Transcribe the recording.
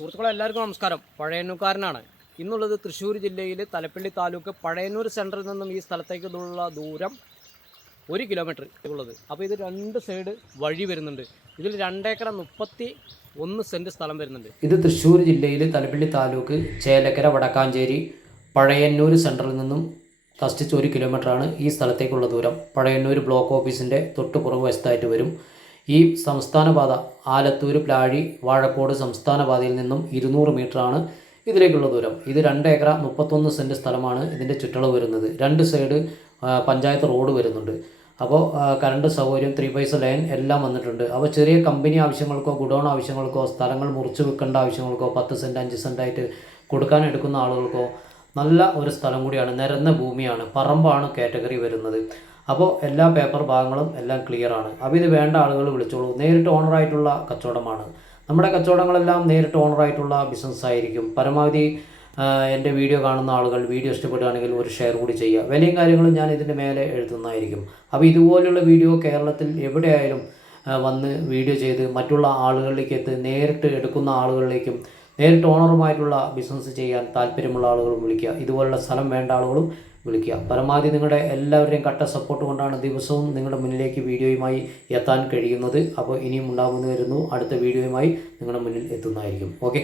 സുഹൃത്തുക്കളെ എല്ലാവർക്കും നമസ്കാരം. പഴയന്നൂർക്കാരനാണ്. ഇന്നുള്ളത് തൃശ്ശൂർ ജില്ലയിൽ തലപ്പള്ളി താലൂക്ക് പഴയന്നൂർ സെൻറ്ററിൽ നിന്നും ഈ സ്ഥലത്തേക്കുള്ള ദൂരം 1 കിലോമീറ്റർ ഉള്ളത്. അപ്പോൾ ഇത് 2 സൈഡ് വഴി വരുന്നുണ്ട്. ഇതിൽ 2 ഏക്കർ 31 സെൻറ്റ് സ്ഥലം വരുന്നുണ്ട്. ഇത് തൃശ്ശൂർ ജില്ലയിൽ തലപ്പള്ളി താലൂക്ക് ചേലക്കര വടക്കാഞ്ചേരി പഴയന്നൂർ സെൻറ്ററിൽ നിന്നും കഷ്ടിച്ച് 1 കിലോമീറ്ററാണ് ഈ സ്ഥലത്തേക്കുള്ള ദൂരം. പഴയന്നൂർ ബ്ലോക്ക് ഓഫീസിൻ്റെ തൊട്ട് പുറകുവശത്തായിട്ട് വരും. ഈ സംസ്ഥാന പാത ആലത്തൂർ പ്ലാഴി വാഴക്കോട് സംസ്ഥാന പാതയിൽ നിന്നും 200 മീറ്ററാണ് ഇതിലേക്കുള്ള ദൂരം. ഇത് 2 ഏക്കർ 31 സെൻറ്റ് സ്ഥലമാണ് ഇതിൻ്റെ ചുറ്റളവ് വരുന്നത്. 2 സൈഡ് പഞ്ചായത്ത് റോഡ് വരുന്നുണ്ട്. അപ്പോൾ കറണ്ട് സൗകര്യം 3 ഫേസ് ലൈൻ എല്ലാം വന്നിട്ടുണ്ട്. അപ്പോൾ ചെറിയ കമ്പനി ആവശ്യങ്ങൾക്കോ ഗുഡൗൺ ആവശ്യങ്ങൾക്കോ സ്ഥലങ്ങൾ മുറിച്ച് വെക്കേണ്ട ആവശ്യങ്ങൾക്കോ 10 സെൻറ്റ് 5 സെൻറ്റായിട്ട് കൊടുക്കാൻ എടുക്കുന്ന ആളുകൾക്കോ നല്ല ഒരു സ്ഥലം കൂടിയാണ്. നിരന്ന ഭൂമിയാണ്, പറമ്പാണ് കാറ്റഗറി വരുന്നത്. അപ്പോൾ എല്ലാ പേപ്പർ ഭാഗങ്ങളും എല്ലാം ക്ലിയറാണ്. അപ്പോൾ ഇത് വേണ്ട ആളുകൾ വിളിച്ചോളൂ. നേരിട്ട് ഓണറായിട്ടുള്ള കച്ചവടമാണ്. നമ്മുടെ കച്ചവടങ്ങളെല്ലാം നേരിട്ട് ഓണറായിട്ടുള്ള ബിസിനസ് ആയിരിക്കും. പരമാവധി എൻ്റെ വീഡിയോ കാണുന്ന ആളുകൾ വീഡിയോ ഇഷ്ടപ്പെടുകയാണെങ്കിൽ ഒരു ഷെയർ കൂടി ചെയ്യുക. വിലയും കാര്യങ്ങളും ഞാൻ ഇതിൻ്റെ മേലെ എഴുതുന്നതായിരിക്കും. അപ്പോൾ ഇതുപോലുള്ള വീഡിയോ കേരളത്തിൽ എവിടെയായാലും വന്ന് വീഡിയോ ചെയ്ത് മറ്റുള്ള ആളുകളിലേക്ക് നേരിട്ട് എടുക്കുന്ന ആളുകളിലേക്കും നേരിട്ട് ഓണറുമായിട്ടുള്ള ബിസിനസ് ചെയ്യാൻ താല്പര്യമുള്ള ആളുകളും വിളിക്കുക. ഇതുപോലുള്ള സ്ഥലം വേണ്ട ആളുകളും വിളിക്കുക. പരമാവധി നിങ്ങളുടെ എല്ലാവരുടെയും കട്ട സപ്പോർട്ട് കൊണ്ടാണ് ദിവസവും നിങ്ങളുടെ മുന്നിലേക്ക് വീഡിയോയുമായി എത്താൻ കഴിയുന്നത്. അപ്പോൾ ഇനിയും ഉണ്ടാകുമെന്ന് വരുന്നു. അടുത്ത വീഡിയോയുമായി നിങ്ങളുടെ മുന്നിൽ എത്തുന്നതായിരിക്കും. ഓക്കെ.